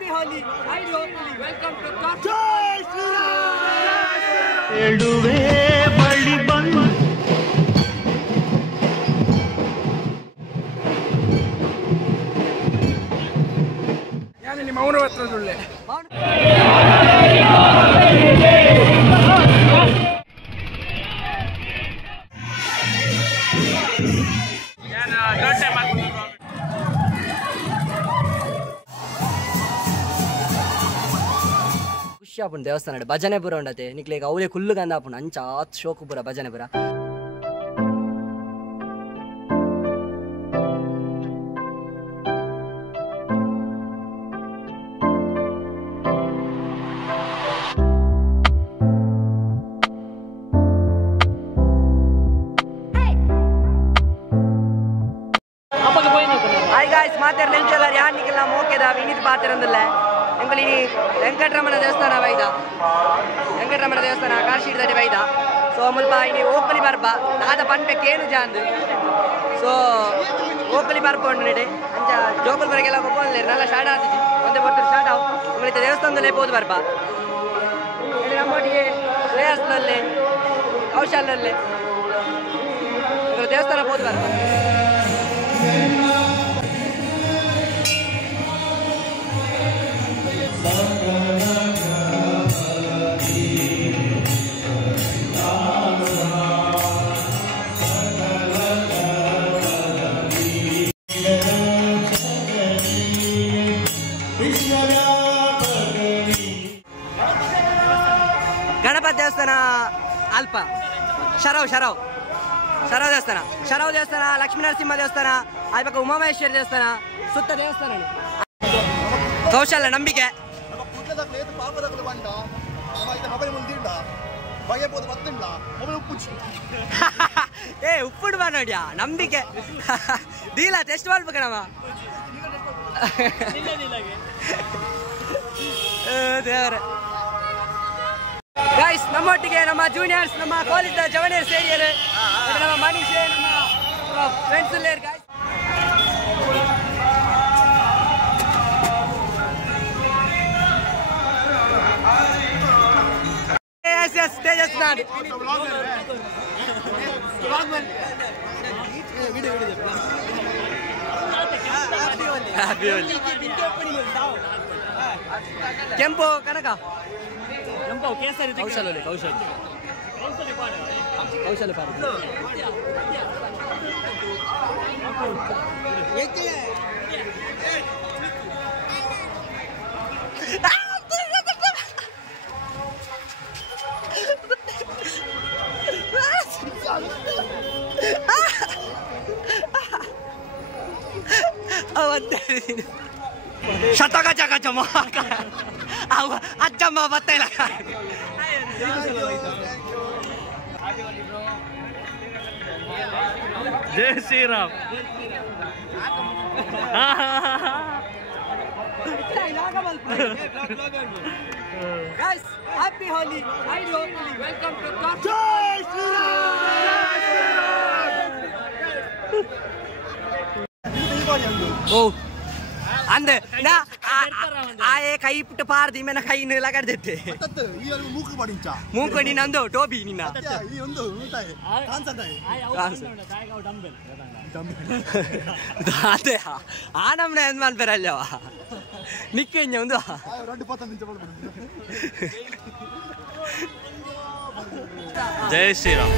Happy Holi. Welcome to Kap. يعني مونة وترجله. ಖುಷಿ ಆಪುಂಡು ದೇವಸ್ಥಾನ ಭಜನೆ ಪುರ ಉಂಡತೆ ನಿಕ್ಲೇಗ ಅವಲೇ ಕುಲ್ಲು ಗಂಧ ಆಪುಂಡು ಅಂಚ ಆತ್ ಶೋಕು ಪುರ ಭಜನೆ ಪುರ हाय गाइस मातेर नेंचलार यार निकलना मौके दा विनीत पातिरंदल्ल ಎಂಕಲಿ ವೆಂಕಟರಮಣ ದೇವಸ್ಥಾನ ಬೈದ ವೆಂಕಟರಮಣ ದೇವಸ್ಥಾನ ಕಾಶಿ ದಡಿ ಬೈದ ಸೊ ಮುಲ್ಪ ಇನಿ ಓಪಲಿ ಬರ್ಬ ದಾದ ಪನ್ಪೆಕ್ ಏನು ಜಾಂದು ಸೊ ಓಪಲಿ ಬರ್ಪೊಂಡು ಅಂಚ ಜೋಕುಲ್ ಬರಗೆಲ್ಲ ಒಪ್ಪೊಂದು ನಲ್ಲ ಸ್ಟಾರ್ಟ್ ಆದಿಜಿ ಒಂದೇ ಬರ್ತರು ಸ್ಟಾರ್ಟ್ ಆವು ಉಳಿತ ದೇವಸ್ಥಾನದಲ್ಲೇ ಬೋದು ಬರ್ಬ ನಮ್ಮೊಟ್ಟಿಗೆ ಶ್ರೇಯಸ್ನಲ್ಲೇ ಕೌಶಲ್ಯಲ್ಲೇ ದೇವಸ್ಥಾನ ಬೋದು ಬರ್ಬ ಗಣಪತಿ ದೇವಸ್ಥಾನ ಅಲ್ಪ ಶರವ್ ದೇವಸ್ಥಾನ ಲಕ್ಷ್ಮೀ ನರಸಿಂಹ ದೇವಸ್ಥಾನ ಆ ಪಕ್ಕ ಉಮಾಮಹೇಶ್ವರಿ ದೇವಸ್ಥಾನ ಸುತ್ತ ದೇವಸ್ಥಾನ ಕೌಶಲ್ಯ ನಂಬಿಕೆ ಏ ಉಪ್ಪುಡು ಬಾ ನೋಡ್ಯಾ ನಂಬಿಕೆ ಡೀಲ ಟೆಸ್ಟ್ ಮಾಡ್ಬೇಕಣವ ದೇವರ ಗೈಸ್ ನಮ್ಮೊಟ್ಟಿಗೆ ನಮ್ಮ ಜೂನಿಯರ್ಸ್ ನಮ್ಮ ಕಾಲೇಜ್ ಜವನಿಯರ್ಸ್ ಸೇರಿಯರು ನಮ್ಮ ಮನೀಶ್ ನಮ್ಮ ಫ್ರೆಂಡ್ಸ್ ಎಲ್ಲ guys yes tejas nadu happy holi kempo kanaka kempo kesari kaushal paru शतका जगह जमा अज्जम्मा बत्ते लगा जय Shri Ram guys happy holi welcome to Kap jay shri ram oh अंदे ना आये कई पुट पार दी मैंने कई ने लगा देते ये मुंह पड़िंचा मुंह कड़ी नंदो टोबी निना ये उंदो उंटाय कांसा दाय डंबल दाते आ नमने एन्मान पेरल्लवा निक्केन्य उंदो रेंडु पत्ता निंच जय Shri Ram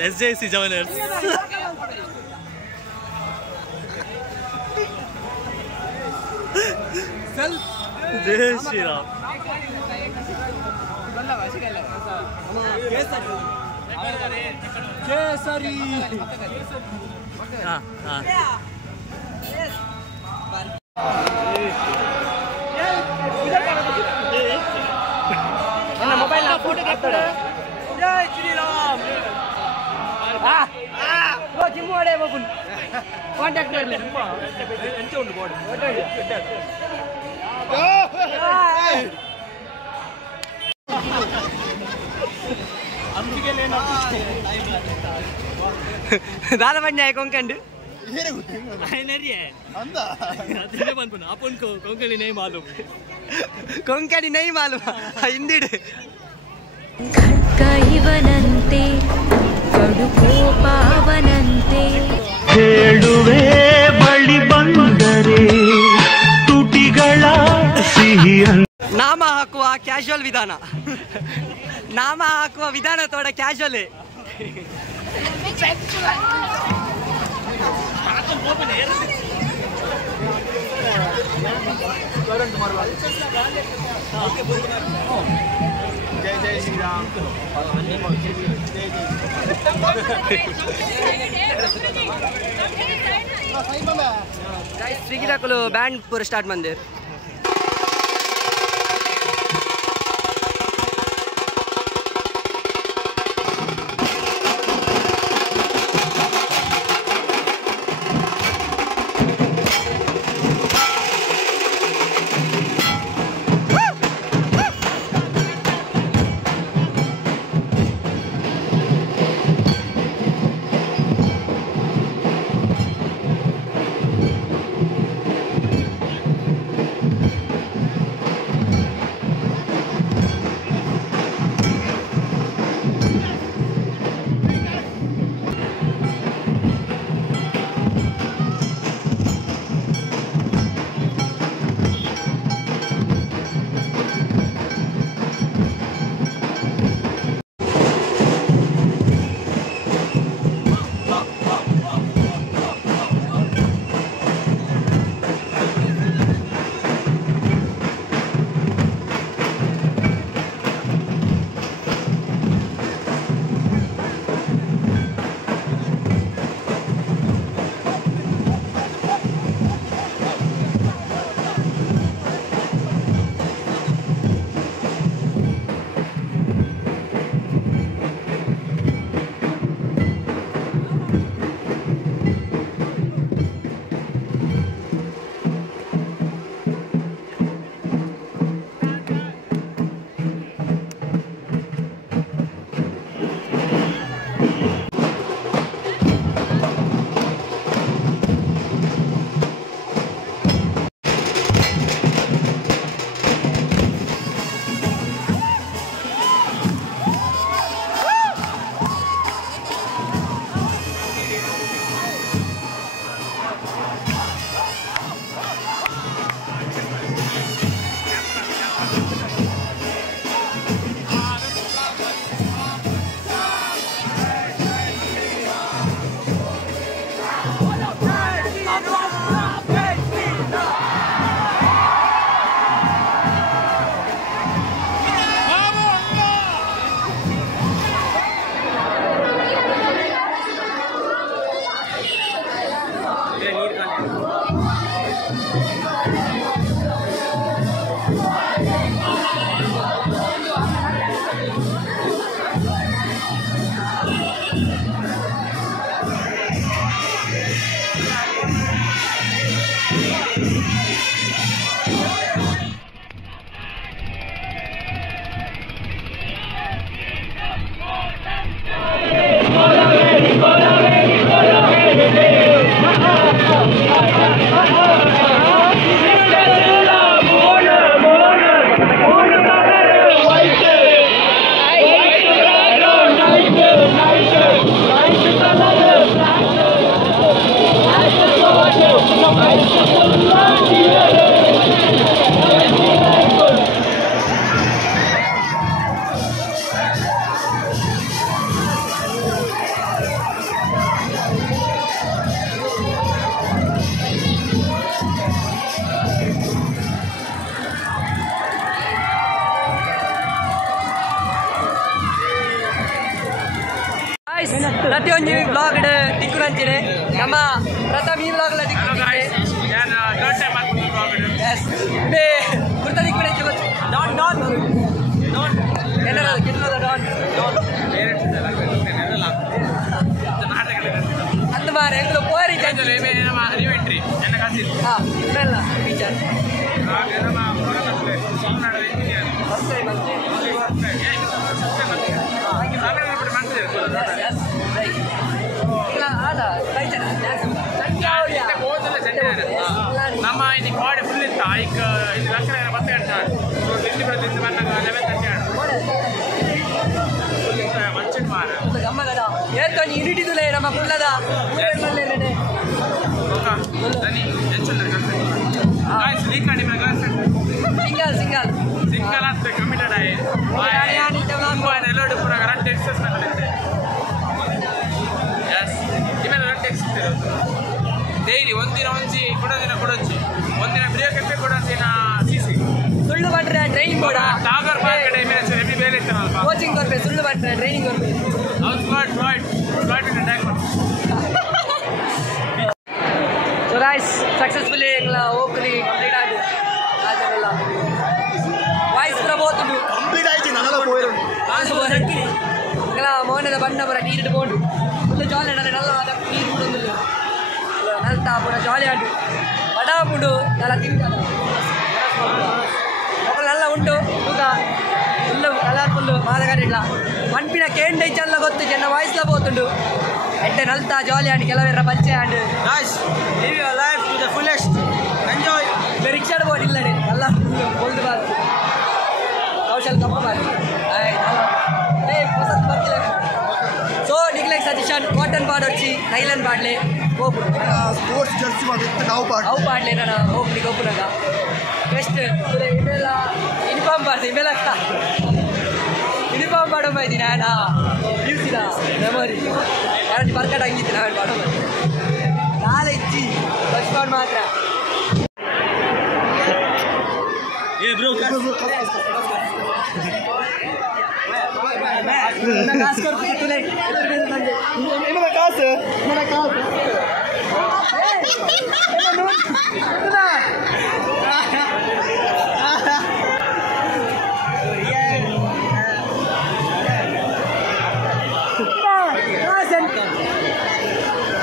SJC Javaners. Jai Shri Ram. Kesari. Mobile photo जय Shri Ram Boleh maupun kontak dulu. Dah lama ni kau kan? Konkani ನೈ ಮಾಲೂಮ ಹಿಂದಿಡು ಖಡ್ಗೈವನಂತೆ ಕಡು ಕೋಪವನಂತೆ ಹೇಳುವೆ ಬಳಿ ಬಂದರೆ ತುಟಿಗಳ ಸಿಹಿ ನಾಮ ಹಾಕುವ ಕ್ಯಾಶುವಲ್ ವಿಧಾನ ನಾಮ ಹಾಕುವ ವಿಧಾನ ತೋಡ ಕ್ಯಾಶುವಲ್ जय जय श्री राम ಶ್ರೀಗಿರಾಕುಲು ಬ್ಯಾಂಡ್ ಪೂರ ಸ್ಟಾರ್ಟ್ ಮಂದಿರ್ ಪ್ರತಿಯೊಂದು ಬ್ಲಾಗ್ ದಿಕ್ಕುರಂಚಿದೆ ನಮ್ಮ ಪ್ರಥಮ ಈ ಬ್ಲಾಗ್ ಪೋಂಡು ಮಾರೆ ಎಂಗ್ಲು ಪೋರಿ ಇದರಲ್ಲಿ ನಮ್ಮ ರಿವೆಂಟ್ರಿ ನನ್ನ ಕಾಸಿ ಹಾ ಇಲ್ಲ ಟೀಚರ್ ಹಾಗೆ ನಮ್ಮ ಹೊರಗಡೆ ಸೋಮನಾಡ ಇಂಜಿನಿಯರ್ ಬರ್ತಾರೆ ಬಂದೆ ನಮ್ಮ ಇದು ಬಾಡಿ ಫುಲ್ ಇತ್ತು ಈಗ ಇದು ಲಕ್ಷಣ ಬತ್ತ ಹೇಳ್ತಾರೆ ಸೊ ಡಿಲ್ಲಿ ಬರೋದ್ರಿಂದ ಬಂದಾಗ 11:30 ಮಂಚಿನ ಮಾರ ಗಮ್ಮದ ಏತೋ ಯೂನಿಟಿದುಲೆ ನಮ್ಮ ಕುಳ್ಳದ ದನಿ ಟೆನ್ಷನ್ ಗಾಯ್ಸ್ ಲೀಕ್ ಮಾಡಿ ಮಗ ಸಿಂಗಲ್ ಸಿಂಗಲ್ ಅಂತ ಕಮಿಟೆಡ್ ಆಯೆ ತುಂಬಾ ನೆಲೋಡು ಪುರ ಕರೆಕ್ಟ್ ಎಕ್ಸಸ್ ಮಾಡಿದೆ ಯಸ್ ಇಮೇಲೆ ಕರೆಕ್ಟ್ ಎಕ್ಸಸ್ ಡೈಲಿ ಒಂದಿನ ಒಂಜಿ ಕೊಡೊಂಚಿ ಒಂದಿನ ಬ್ರೇಕ್ ಎಫೆ ಕೊಡೊಂದಿನ ಸಿಸಿ ಸುಳ್ಳು ಬಂದ್ರೆ ಟ್ರೈನಿಂಗ್ ಕೊಡ ಟಾಗರ್ ಮಾರ್ಕೆಟ್ ಇಮೇಲೆ ಎಬಿ ಬೇರೆ ಇತ್ತನಲ್ವಾ ಕೋಚಿಂಗ್ ಕೊಡ್ಬೇ ಸುಳ್ಳು ಬಂದ್ರೆ ಟ್ರೈನಿಂಗ್ ಕೊಡ್ಬೇ ಔಟ್ ಫ್ಲಾಟ್ ಇನ್ ಅಟ್ಯಾಕ್ ಸೊ ಗೈಸ್ ಸಕ್ಸಸ್ಫುಲಿ ಎಂಗ್ಲ ಹೋಗ್ಲಿ ಕಂಪ್ಲೀಟ್ ಆಗಿ ಆದರಲ್ಲ ವಾಯ್ಸ್ ಪ್ರಬೋತುಂಡು ಕಂಪ್ಲೀಟ್ ಆಯ್ತು ನನ್ನೆಲ್ಲ ಹೋಯ್ರು ಎಂಗ್ಲ ಮೋನದ ಬಣ್ಣ ಪುರ ನೀರು ಇಟ್ಕೊಂಡು ಫುಲ್ ಜಾಲಿ ಆಡಲ್ಲ ನಲ್ಲ ನೀರು ಬಿಡೊಂದಿಲ್ಲ ನಲ್ತ ಪುರ ಜಾಲಿ ಆಡು ಬಡ ಪುಡು ನಲ್ಲ ತಿಂಕಲ್ಲ ಮಕ್ಕಳೆಲ್ಲ ಉಂಟು ತೂಕ ಫುಲ್ಲು ಕಲರ್ಫುಲ್ಲು ಮಾದಗಾಡಿಲ್ಲ ಮನ್ಪಿನ ಕೇಂಡ ಇಚ್ಚಲ್ಲ ಗೊತ್ತು ಚೆನ್ನ ವಾಯ್ಸ್ಲ ಹೋತುಂಡು ಎಡ್ಡೆ ನಲ್ತ ಜಾಲಿ ಆಡಿ ಕೆಲವೆರ ಬಚ್ಚೆ ಆಡು Guys, live your life to the fullest. Enjoy. ರಿಕ್ಷಾಡ್ ಬೋರ್ಡ್ ಇಲ್ಲ ಎಲ್ಲ ಗೋಲ್ಡ್ ಬಾರ್ ಕೌಶಲ್ ಕಪ್ಪು ಬಾರ್ ಹೊಸತ್ ಬರ್ತಿಲ್ಲ ಸೊ ನಿಗ್ಲೆಕ್ ಸಜೆಷನ್ ಕಾಟನ್ ಬಾಡ್ వచ్చి ನೈಲನ್ ಬಾಡ್ಲೆ ಹೋಗ್ಬಿಡು ಸ್ಪೋರ್ಟ್ಸ್ ಜರ್ಸಿ ಮಾಡಿತ್ತು ನಾವು ಅವು ಬಾಡ್ಲೆ ನಾನು ಹೋಗ್ಲಿ ಹೋಗ್ಬಿಡಾಗ ಬೆಸ್ಟ್ ಇದೆಲ್ಲ ಯೂನಿಫಾರ್ಮ್ ಬಾರ್ದು ಇವೆಲ್ಲ ಯೂನಿಫಾರ್ಮ್ ಮಾಡೋ ಬೈದಿ ನಾನು ಇರ್ತೀನ ಮೆಮೊರಿ ಯಾರು ಬರ್ಕಟ್ ಹಂಗಿತ್ತು ನಾನು ಮಾಡೋ ನಾಳೆ ಇಚ್ಚಿ ಫಸ್ಟ್ ಬಾಡ್ ಮಾತ್ರ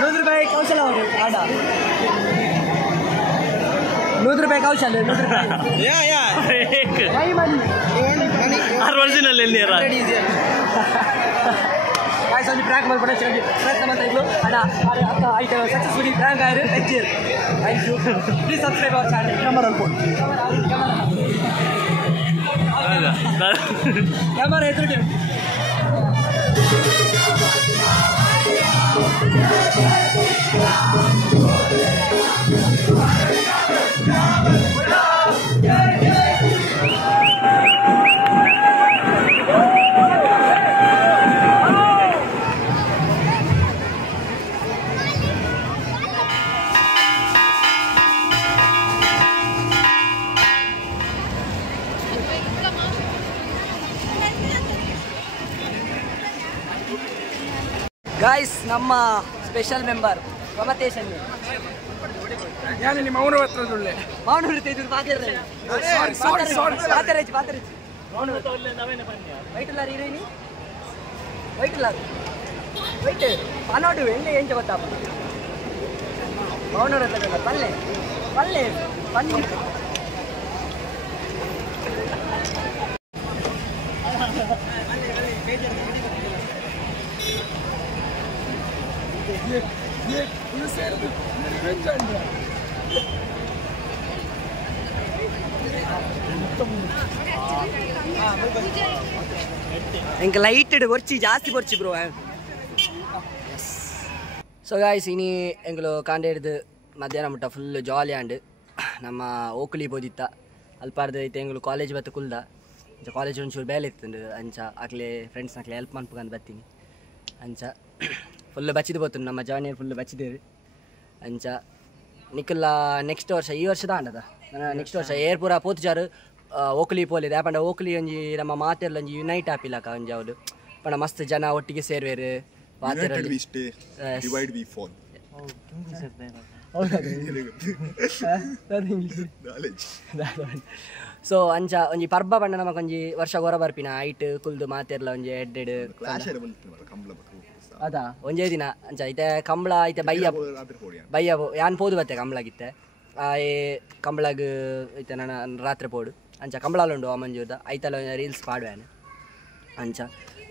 ₹100 ಕೌಶಲ ಅವರು ಆಡ ₹100 ಕೌಶಲ ಒರಿಜಿನಲ್ ಎಲ್ಲಿ ಒಂದು ಟ್ರ್ಯಾಕ್ ಮಾಡ್ಬಿಡ ಪ್ರಯತ್ನ ಮಾಡ್ತಾ ಇದ್ರು ಅಡ ಆಯ್ತು ಸಕ್ಸಸ್ಫುಲಿ ಟ್ರ್ಯಾಕ್ ಆಯ್ತು ಹೆಚ್ಚಿರು thank you please subscribe our channel camera ಎದುರು ಗಾಯ್ಸ್ ನಮ್ಮ ಸ್ಪೆಷಲ್ ಮೆಂಬರ್ ಮಮತೇಶನ್ ನಾನು ನಿಮ್ಮ ಮೌನ ಹತ್ರದೊಳ್ಳೆ ಮೌನ ಇರ್ತಿದ್ರು ಪಾತರೇಜ್ ವೈಟ್ ಇಲ್ಲ ಹೀರೋಯಿನಿ ವೈಟ್ ಇಲ್ಲ ವೈಟ್ ಪನ್ನೋಡು ಎಂಗೆ ಏಂಚ ಗೊತ್ತಾಪ ಮೌನವ್ರ ಹತ್ರ ಪಲ್ಲೆ ಪನ್ನಿ எனக்கு லைட்டடு பொறிச்சு ஜாஸ்தி பொறிச்சு ப்ரோ ಸೊ ಗಾಯ್ಸ್ ಇನಿ ಎಂಗ್ಲು ಕಾಂಡೆ ಹಿಡಿದು ಮಧ್ಯಾಹ್ನ ಮುಟ್ಟ ಫುಲ್ ಜಾಲಿ ಆಂಡ್ ನಮ್ಮ ಓಕುಲಿ ಬೋದಿತ್ತ ಅಲ್ಪಾರ್ದು ಐತೆ ಎಂಗ್ಲು ಕಾಲೇಜ್ ಬತ್ತು ಕುಲ್ದ ಅಂಚ ಕಾಲೇಜ್ ಒಂಚೂರು ಬೇಲೆ ಇತ್ತು ಅಂಚ ಆಗ್ಲೇ ಫ್ರೆಂಡ್ಸ್ ನಾಕ್ಲೆ ಹೆಲ್ಪ್ ಮಾಡ್ಬೇಕಂತ ಬರ್ತೀನಿ ಅಂಚ ಫುಲ್ ಬಚ್ಚಿದು ಬೋತು ನಮ್ಮ ಜಾನಿಯರ್ ಫುಲ್ ಬಚ್ಚಿದೇರು ಅಂಚ ನಿಕ್ಕಲ್ಲ ನೆಕ್ಸ್ಟ್ ವರ್ಷ ಈ ವರ್ಷದ ಆಂಡದ ನೆಕ್ಸ್ಟ್ ವರ್ಷ ಏರ್ ಪೂರ ಪೋತುಜಾರು ಓಕುಲಿ ಪೋಲಿದೆ ಯಾಪಂಡ ಓಕುಲಿ ಒಂಜಿ ನಮ್ಮ ಮಾತೆರ್ಲ ಒಂಜಿ ಯುನೈಟ್ ಆಪಿಲ್ಲಕ ಒಂಜಿ ಅವ್ರು ಪಂಡ ಮಸ್ತ್ ಜನ ಒಟ್ಟಿಗೆ ಸೇರ್ವೇರು ಸೊ ಅಂಚ ಒಂಜಿ ಪರ್ಬ ಪಂಡ ನಮಕ್ ಒಂಜಿ ವರ್ಷ ಗೊರ ಬರ್ಪಿನ ಐಟ್ ಕುಲ್ದು ಮಾತೆರ್ಲ ಒಂಜಿ ಎಡ್ಡೆಡ್ ಅದಾ ಒಂಜೇ ದಿನ ಅಂಚ ಐತೆ ಕಂಬಳ ಐತೆ ಬಯ್ಯ ಯಾನ್ ಪೋದು ಬತ್ತೆ ಕಂಬಳಗಿತ್ತೆ ಏ ಕಂಬಳಗ್ ಐತೆ ನಾನು ರಾತ್ರಿ ಪೋಡು ಅಂಚ ಕಂಬಳಲು ಉಂಡು ಮಂಜೂರ್ದ ಐತಲ್ಲ ರೀಲ್ಸ್ ಪಾಡುವೇನು ಅಂಚ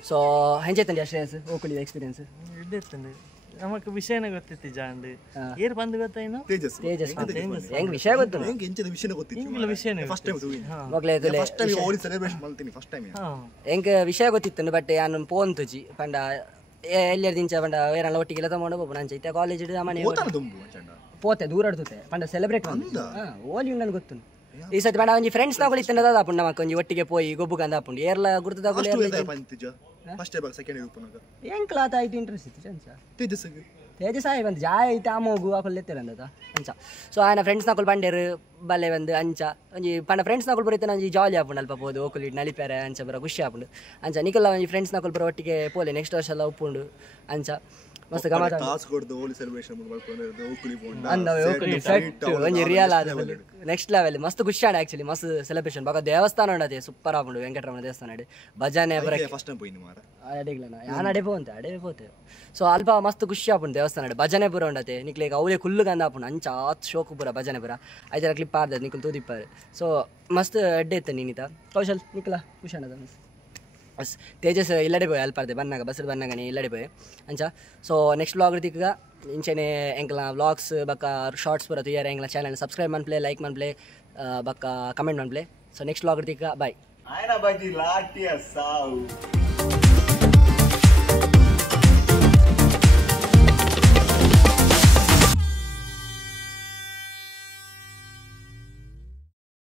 ಸೊ ಹೆಂಚೈತಂಡಿ ಶ್ರೇಯಸ್ ಓಕುಲಿದ ಎಕ್ಸ್ಪೀರಿಯನ್ಸ್ ಇದ್ದಿರ್ತಂడి ನಮಕ್ ವಿಷಯನೇ ಗೊತ್ತಿತ್ತು ಜಾಂಡ್ ಏರ್ ಬಂದು ಗೊತ್ತಾಯಿನ ತೇಜಸ್ ಹೆಂಗ್ ವಿಷಯ ಗೊತ್ತು ಹೆಂಗ್ ವಿಷಯ ಗೊತ್ತಿತ್ತು ಬಟ್ ಯಾನು ಫೋನ್ ತುಜಿ ಪಂಡ ಎಲ್ಲರ ದಿಂಚ ಪಂಡ ಬೇರೆ ಒಟ್ಟಿಗೆಲ್ಲ ತಗೊಂಡು ಹೋಗ್ಬೋದು ಅಂಚ ಇತ್ತೆ ಕಾಲೇಜ್ ಮನೆ ಪೋತೆ ದೂರ ಆಡ್ತುತ್ತೆ ಪಂಡ ಸೆಲೆಬ್ರೇಟ್ ಓಲಿ ನನ್ಗೆ ಗೊತ್ತು ಈ ಸತಿ ಪಂಡ ಒಂಜಿ ಫ್ರೆಂಡ್ಸ್ ತಗೊಳಿತ್ತಂಡ ದಾಪುಂಡು ನಮಕ್ ಒಂಜಿ ಒಟ್ಟಿಗೆ ಪೋಯಿ ಗೊಬ್ಬು ಕಂದ ಹಾಪುಂಡು ಏರ್ಲ ಗುರ್ತು ತಗೊಳ್ಳಿ ಎಂಕ್ಲಾತ ಆಯ್ತು ಇಂಟ್ರೆಸ್ಟ್ ಇತ್ತು ಅಂಚ ತೇಜಸ್ ಆಯ್ ಬಂದು ಜಾಯ್ ಐತೆ ಆಮೋಗು ಅಕಲ್ ಎತ್ತಿರಂದದ ಅಂಚ ಸೊ ಆಯ್ನ ಫ್ರೆಂಡ್ಸ್ ನಕುಲ್ ಪಂಡೇರು ಬಲ್ಲೆ ಬಂದು ಅಂಚ ಒಂಜಿ ಪಂಡ ಫ್ರೆಂಡ್ಸ್ ನಕುಲ್ ಬರೀತಾನೆ ಒಂಜಿ ಜಾಲಿ ಆಪುಂಡು ಅಲ್ಪ ಪೋದು ಓಕುಲಿ ನಲಿಪೇರೆ ಅಂಚ ಬರ ಖುಷಿ ಆಪುಂಡು ಅಂಚ ನಿಕಲ್ಲ ಒಂಜಿ ಫ್ರೆಂಡ್ಸ್ ನಕುಲ್ ಬರೋ ಒಟ್ಟಿಗೆ ಪೋಲೆ ನೆಕ್ಸ್ಟ್ ವರ್ಷ ಎಲ್ಲ ಉಪ್ಪುಂಡು ಅಂಚ ಮಸ್ತ್ ಗಮತ ಒಂಜಿ ರಿಯಲ್ ಆದ ನೆಕ್ಸ್ಟ್ ಲೆವೆಲ್ ಮಸ್ತ್ ಖುಷಿ ಆಡ ಆಕ್ಚುಲಿ ಮಸ್ತ್ ಸೆಲೆಬ್ರೇಷನ್ ಬಾಗ ದೇವಸ್ಥಾನ ಉಂಡದೆ ಸೂಪರ್ ಆಪುಂಡು ವೆಂಕಟರಮಣ ದೇವಸ್ಥಾನ ಭಜನೆ ಅಡಿಗ್ಲನ ಯಾನ್ ಅಡೆ ಪೋಂತೆ ಅಡೆ ಪೋತೆ ಸೊ ಅಲ್ಪ ಮಸ್ತ್ ಖುಷಿ ಆಪುಂಡು ದೇವಸ್ಥಾನ ಭಜನೆ ಪೂರ ಉಂಡತೆ ನಿಕ್ಲೇಗ ಅವಲೇ ಕುಲ್ಲು ಕಂದ ಆಪುಂಡು ಅಂಚ ಆತ್ ಶೋಕು ಪೂರ ಭಜನೆ ಪೂರ ಐದರ ಕ್ಲಿಪ್ ಆರ್ದ ನಿಕುಲ್ ತೂದಿಪ್ಪಾರು ಸೊ ಮಸ್ತ್ ಅಡ್ಡೆ ಇತ್ತು ನೀನಿತ ಕೌಶಲ್ ನಿಕ್ಲ ಖುಷಿ ಅನ್ನದ ಬಸ್ ತೇಜಸ್ ಇಲ್ಲಡೆ ಪೋಯ್ ಅಲ್ಪಾರ್ದೆ ಬನ್ನಾಗ ಬಸ್ಸಲ್ಲಿ ಬನ್ನಾಗನೇ ಇಲ್ಲಡೆ ಪೋಯ್ ಅಂಚ ಸೊ ನೆಕ್ಸ್ಟ್ ವ್ಲಾಗ್ ರೀತಿಗ ಇಂಚೆನೆ ಎಂಕ್ಲ ವ್ಲಾಗ್ಸ್ ಬಕ್ಕ ಶಾರ್ಟ್ಸ್ ಪೂರ ತುಯ್ಯಾರ ಎಂಕ್ಲ ಚಾನಲ್ ಸಬ್ಸ್ಕ್ರೈಬ್ ಮನ್ಪ್ಲೆ ಲೈಕ್ ಮನ್ಪ್ಲೆ ಬಕ್ಕ ಕಮೆಂಟ್ ಮನ್ಪ್ಲೆ ಸೊ ನೆಕ್ಸ್ಟ್ ವ್ಲಾಗ್ ರೀತಿಗ ಬಾಯ್